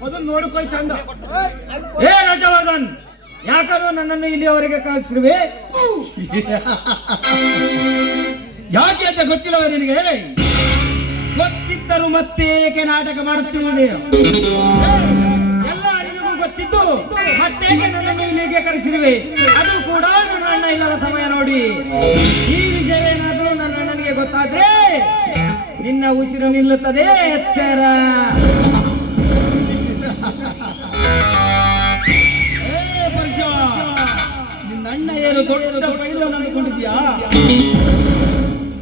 ಮೊದಲು ನೋಡ್ಕೊಯ್ ಚಂದ. ಏ ರಾಜವರ್ಧನ್, ಯಾಕಂದ್ರೆ ನನ್ನನ್ನು ಇಲ್ಲಿಯವರೆಗೆ ಕಳಿಸಿರುವೆ? ಯಾಕೆ ಅಂತ ಗೊತ್ತಿಲ್ಲವ ನಿನಗೆ? ಗೊತ್ತಿದ್ದರೂ ಮತ್ತೇಕೆ ನಾಟಕ ಮಾಡುತ್ತಿರುವುದೇ? ಎಲ್ಲ ನಿನಗೂ ಗೊತ್ತಿದ್ದು ಮತ್ತೇಕೆ ನನ್ನನ್ನು ಇಲ್ಲಿಗೆ ಕಳಿಸಿರುವೆ? ಅದು ಕೂಡ ನನ್ನ ಅಣ್ಣ ಇಲ್ಲದ ಸಮಯ ನೋಡಿ. ಈ ವಿಷಯವೇನಾದ್ರೂ ನನ್ನ ಅಣ್ಣನಿಗೆ ಗೊತ್ತಾದ್ರೆ ನಿನ್ನ ಉಸಿರು ನಿಲ್ಲುತ್ತದೆ, ಎಚ್ಚರ. ನಿನ್ನ ಅಣ್ಣ ಏನು ದೊಡ್ಡ ಪೈಲವಾನ್ ಅಂದುಕೊಂಡಿದ್ಯಾ?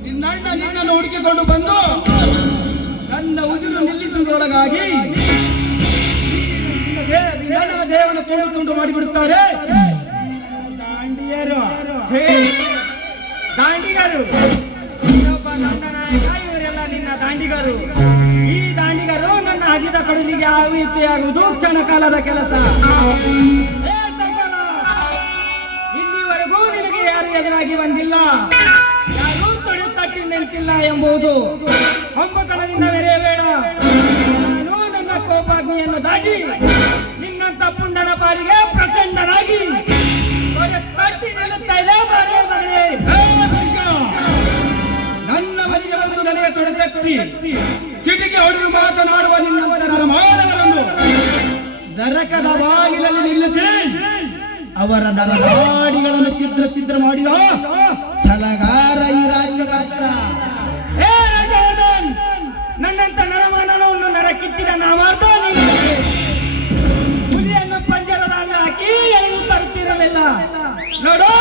ನಿನ್ನ ಅಣ್ಣ ನಿನ್ನನ್ನು ಹುಡುಕಿಕೊಂಡು ಬಂದು ನನ್ನ ಉಸಿರು ನಿಲ್ಲಿಸುವುದರೊಳಗಾಗಿ ನಿನ್ನ ದೇವನ ತುಂಡು ತುಂಡು ಮಾಡಿಬಿಡುತ್ತಾರೆ ದಾಂಡಿಯರು. ದಾಂಡಿಗರು, ಇನ್ನೊಬ್ಬ ನನ್ನ ನಾಯಕ, ಇವರೆಲ್ಲ ನಿನ್ನ ದಾಂಡಿಗರು. ಈ ದಾಂಡಿಗರು ನನ್ನ ಹಗಿದ ಕಡಲಿಗೆ ಆಗುವುದು ಕ್ಷಣ ಕಾಲದ ಕೆಲಸ. ಇಲ್ಲಿವರೆಗೂ ನಿನಗೆ ಯಾರು ಎದುರಾಗಿ ಬಂದಿಲ್ಲ, ಯಾರೂ ತೊಡೆ ತಟ್ಟಿ ನಿಂತಿಲ್ಲ ಎಂಬುದು ಹೊಂಬತನದಿಂದ ಮೆರೆಯಬೇಡ. ನಾನು ನನ್ನ ಕೋಪಾಗ್ನಿಯನ್ನು ದಾಟಿ ನಿನ್ನಂತ ಪುಂಡನ ಪಾಲಿಗೆ ಪ್ರಚಂಡನಾಗಿ ತೊಡೆ ತಟ್ಟಿ ನಿಲ್ಲುತ್ತಾ ಇದೆ. ಬಾರೇ ಮಗನೇ, ನನ್ನ ಮನೆಗೆ ಬಂದು ನನಗೆ ತೊಡೆ ತಟ್ಟಿ ಚಿಟಿಕೆ ಹೊಡೆದು ಮಾತನಾಡುವ ನಿನ್ನ ಮಾನವರನ್ನು ನರಕದ ಬಾಗಿಲಲ್ಲಿ ನಿಲ್ಲಿಸಿ ಅವರ ನರನಾಡಿಗಳನ್ನು ಛಿದ್ರ ಛಿದ್ರ ಮಾಡಿದ ಛಲಗಾರ ಈ ರಾಜ್ಯವರ್ಧನ. ಏ ರಾಜವರ್ಧನ್, ನನ್ನಂತ ನರಮಾನವನ್ನು ನರ ಕಿತ್ತಿದ ನಾಮಾರ್ಥ ಹುಲಿಯನ್ನು ಪಂಜರದ ಅಲ್ಲ ಹಾಕಿ ಎಳೆದು ತರುತ್ತಿರಲಿಲ್ಲ. ನೋಡು,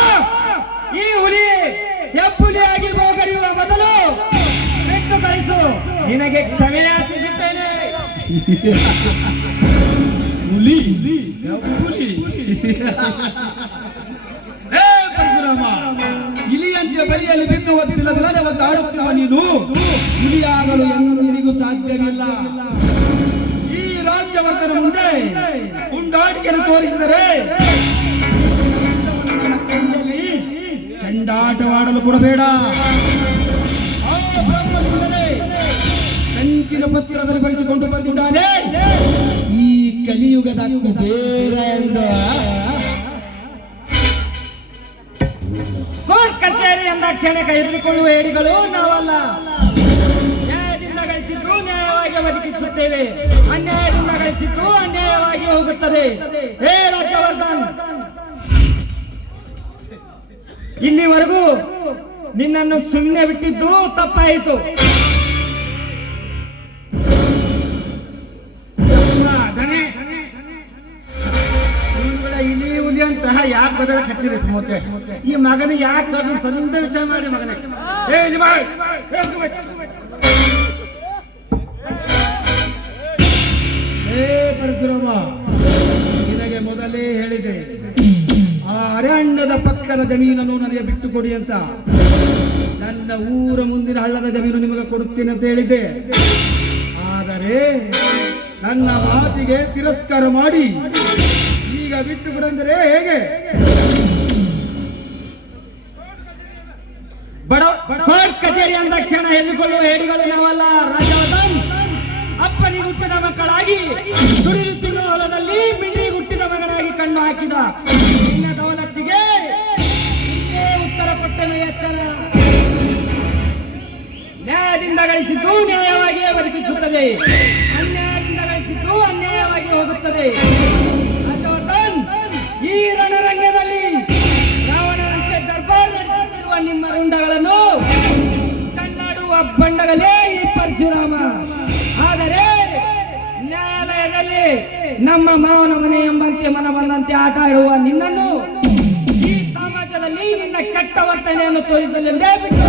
ಈ ಹುಲಿ ಹೆಬ್ಬುಲಿಯಾಗಿ ಹೋಗರಿಯುವ ಮೊದಲು ಬಿಟ್ಟು ಕಳಿಸು, ನಿನಗೆ ಕ್ಷಮೆ ಯಾಚಿಸುತ್ತೇನೆ. ಹುಲಿ ಹುಲಿ ಏ ಪರಶುರಾಮ, ಇಲಿಯಂತೆ ಬಲಿಯಲ್ಲಿ ಬಿದ್ದು ಬಿಲಬಿಲನೆ ಒದ್ದಾಡುತ್ತಿರುವ ನೀನು ಹುಲಿಯಾಗಲು ಎಂದಿಗೂ ಸಾಧ್ಯವಿಲ್ಲ. ಈ ರಾಜ್ಯವರ್ಧನ ಮುಂದೆ ಉಂಡಾಟಿಕೆಯನ್ನು ತೋರಿಸಿದರೆ ಕೈಯಲ್ಲಿ ಚಂಡಾಟವಾಡಲು ಕೊಡಬೇಡ. ಆ ಬ್ರಹ್ಮನಿಂದಲೇ ಕಂಚಿನ ಪತ್ರದಲ್ಲಿ ಬರೆಸಿಕೊಂಡು ಬಂದಿದ್ದಾನೆ ಈ ಕಲಿಯುಗದ ಕುಬೇರ ಎಂದು. ಕೋರ್ಟ್ ಕಚೇರಿ ಎಂದ ಕ್ಷಣ ಕೈದುಕೊಳ್ಳುವ ಹೇಡಿಗಳು ನಾವಲ್ಲ. ನ್ಯಾಯದಿಂದ ಗಳಿಸಿದ್ದು ನ್ಯಾಯವಾಗಿ ಬದುಕಿಸುತ್ತೇವೆ, ಅನ್ಯಾಯದಿಂದ ಗಳಿಸಿದ್ದು ಅನ್ಯಾಯವಾಗಿ ಹೋಗುತ್ತದೆ. ಹೇ ರಾಜ್ಯವರ್ಧನ್, ಇಲ್ಲಿವರೆಗೂ ನಿನ್ನನ್ನು ಸುಮ್ಮನೆ ಬಿಟ್ಟಿದ್ದು ತಪ್ಪಾಯಿತು. ಇಲಿ ಹುಲಿ ಅಂತಹ ಯಾಕೆ ಬದಲ ಹಚ್ಚಿದೆ ಸ್ಮೋಕೆ? ಈ ಮಗನ ಯಾಕೆ ಬದಲು ಸಂದ ವಿಚಾರ ಮಾಡಿ ಮಗನೇ. ಪರಶುರಾಮ, ನಿನಗೆ ಮೊದಲೇ ಹೇಳಿದೆ ಆ ಅರಣ್ಯದ ಪಕ್ಕದ ಜಮೀನನ್ನು ನನಗೆ ಬಿಟ್ಟು ಕೊಡಿ ಅಂತ. ನನ್ನ ಊರ ಮುಂದಿನ ಹಳ್ಳದ ಜಮೀನು ನಿಮಗೆ ಕೊಡುತ್ತೇನೆ ಅಂತ ಹೇಳಿದ್ದೆ. ಆದರೆ ನನ್ನ ಮಾತಿಗೆ ತಿರಸ್ಕಾರ ಮಾಡಿ ಈಗ ಬಿಟ್ಟು ಬಿಡಂದರೆ ಹೇಗೆ? ಕೋರ್ಟ್ ಕಚೇರಿ ಅಂದ ಕ್ಷಣ ಹೆದರಿಕೊಳ್ಳುವ ಹೇಡಿಗಳು ನಾವಲ್ಲ. ರಾಜವರ್ಧನ್, ಅಪ್ಪನಿಗೆ ಹುಟ್ಟಿದ ಮಕ್ಕಳಾಗಿ ದುಡಿದು ತಿನ್ನುವ ಹೊಲದಲ್ಲಿ ಮಿಂಡ್ರಿಗೆ ಹುಟ್ಟಿದ ಮಗನಾಗಿ ಕಣ್ಣು ಹಾಕಿದ ನಿನ್ನ ದೌಲತ್ತಿಗೆ ಉತ್ತರ ಕೊಟ್ಟನು, ಎಚ್ಚರ. ನ್ಯಾಯದಿಂದ ಗಳಿಸಿದ್ದು ನ್ಯಾಯವಾಗಿಯೇ ಬದುಕಿಸುತ್ತದೆ, ಅನ್ಯಾಯದಿಂದ ಗಳಿಸಿದ್ದು ಅನ್ಯಾಯವಾಗಿ ಹೋಗುತ್ತದೆ. ರಾಜವರ್ಧನ್, ಈ ರಣರಂಗದಲ್ಲಿ ರಾವಣನಂತೆ ದರ್ಬಾರ್ ನಡೆಸುತ್ತಿರುವ ನಿಮ್ಮ ರುಂಡಗಳನ್ನು ಕಣ್ಣಾಡುವ ಬಂಡಗಲೇ ಈ ಪರಶುರಾಮ. ಆದರೆ ನ್ಯಾಯಾಲಯದಲ್ಲಿ ನಮ್ಮ ಮಾವನ ಮನೆ ಎಂಬಂತೆ ಮನ ಬಂದಂತೆ ಆಟ ಆಡುವ ನಿನ್ನನ್ನು ಈ ಸಮಾಜದಲ್ಲಿ ನಿನ್ನ ಕೆಟ್ಟ ವರ್ತನೆಯನ್ನು ತೋರಿಸಲೆಂದೇ ಬಿಟ್ಟು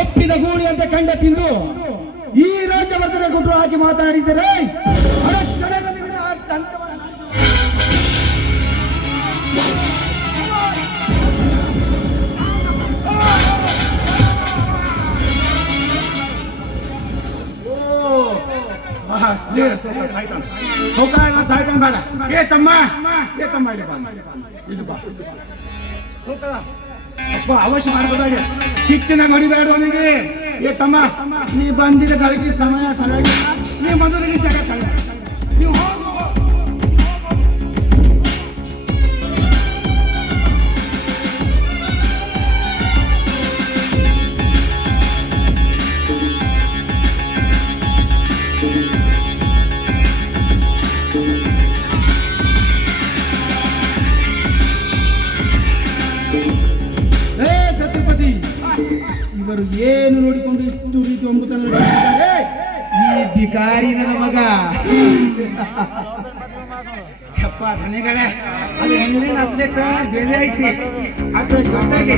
ಒಪ್ಪಿದ ಗೂಳಿ ಅಂತ ಕಂಡ ತಿಂದು ಈ ರಾಜ್ಯವರ್ಧನ ಕೊಟ್ಟರು ಹಾಕಿ ಮಾತನಾಡಿದರೆ ಬೇಡ. ಏ ತಮ್ಮ ಇದು ಬಾ ಅಪ್ಪ ಅವಶ್ಯ ಮಾಡಬಹುದಾಗೆ ಸಿಟ್ಟಿನ ಹೊಡಿಬೇಡ ಅವನಿಗೆ. ಏ ತಮ್ಮ, ನೀ ಬಂದಿದ್ದ ಗಳಿಗೆ ಸಮಯ ಸರಿಯಾಗಿಲ್ಲ. ನೀ ಮೊದಲಿಗೆ ಜಾಗ ಕಳೆ. ನೀವು ಹೋಗು. ಏ ಛತ್ರಪತಿ, ಇವರು ಏನು ನೋಡಿಕೊಂಡು ಇಷ್ಟು ರೀತಿ ಒಂಬುತನ ನಡೆಸಿದ್ದಾರೆ? ಈ ಬಿಕಾರಿ ನನ್ನ ಮಗ. ಯಪ್ಪ ಧನಿಗಳೇ, ಅದು ಹೆಣ್ಣಿನ ಅತ್ಲೆಕ್ಕ ಬೇರೆ ಐತಿ. ಅದ್ರ ಜೊತೆಗೆ